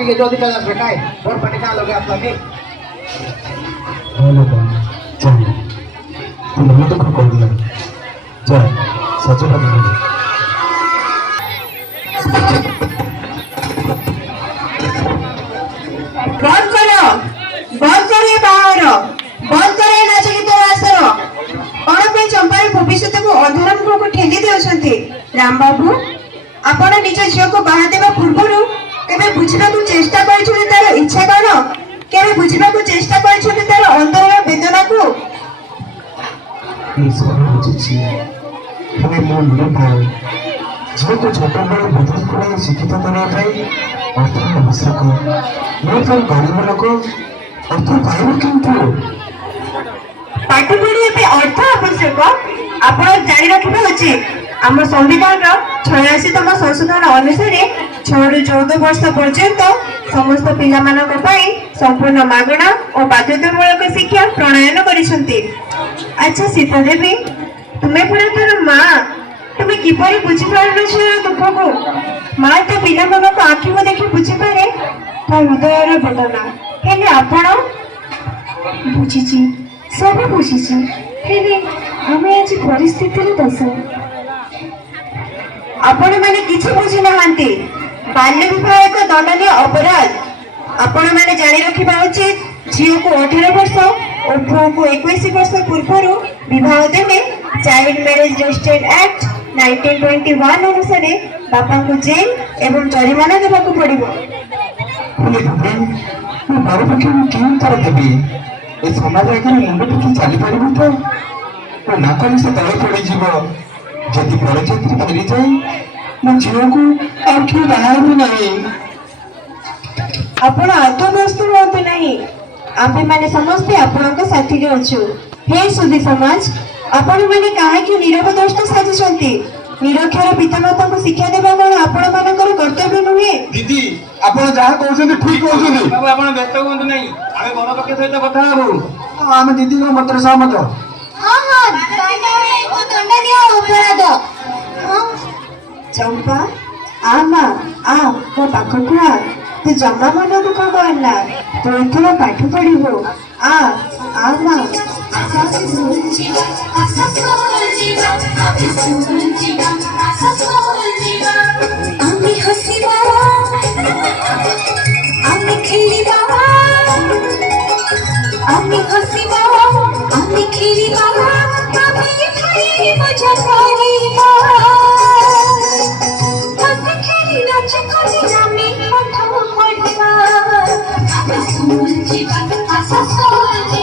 Okay, jadi kalian berkai, baru pernikahan lagi apa lagi? Halo bang, jangan. Belum itu kau bilang. Jangan, saja lagi dulu. बंद करो बाहर, बंद करे नाच गीत आसर कौन पे चंपाई भविष्य को अंधार मुख को ठेली दे राम बाबू आपण निज झील को बाहा देवा पूर्व केबे बुझिबा को चेष्टा करिछुनी तार इच्छा कौन केबे बुझिबा को चेष्टा करिछुनी तार अंतर वेदना को ये सब बुझिछि हमें मन न पाए जो को छोटा बड़ा बुद्धि को शिक्षित करने पाई अर्थ आवश्यक मैं तो गरीब लोग अर्थ पाइब किंतु पाठ पढ़िया पे अर्थ आवश्यक आपण जारी रखिबा उचित आम संविधान 86तम संशोधन अनुसार 6 ରୁ 14 वर्ष पर्यंत समस्त पिला मानक पई संपूर्ण मागणा और बाध्यतामूलक शिक्षा प्रणयन करिसंती। अच्छा सीता देवी तुम्हें पुरा तोर मां तुम्हें किपरि बुझी पारनो छ दुख को मां तो पिला मानक आखि को देखि बुझी पारे तो हृदय रे वेदना हेले आपण बुझिछि सब बुझिछि हेले हमें आज परिस्थिति रे दस आपण माने किछु बुझी नहांती बाल्य विवाह एक दंडनीय अपराध आपण माने जानि रखिबा उचित झियो को 18 वर्ष और पुओ को 21 वर्ष पूर्व विवाह देले चाइल्ड मैरिज रजिस्टर्ड एक्ट 1921 अनुसार बापा को जेल एवं जरिमाना देबा को पड़िबो। मैं बार पक्षे क्यों तर देबी ए समाज आगे मुंड टिके चली पारिबो तो ओ ना कली से तळे पड़ी जीवो जदि परिचय फेरी जाए मो झील को और क्यों बाहर भी नहीं आपण आत्मग्रस्त होते नहीं आमे माने समस्ते आपनक साथी रे अछु हे सुधी समाज आपण माने काहे कि नीरव दोस्त साजिसंती निरक्षर पितामाता को शिक्षा देबा कोन आपण मानकर कर्तव्य नुहे। दीदी आपण जहा कहउछन ठीक कहउछन बाबू आपण व्यस्त होंत नहीं आमे घर पक्ष सहित कथा हबो आमे दीदी को मत सहमत हां हां दाइने को दंडनीय अपराध हां चंपा आमा आ को पाखकु आ तू जम्मा मन दुख करना तो इथर पाठ पढ़िबो आ आमा जीवन का ससुर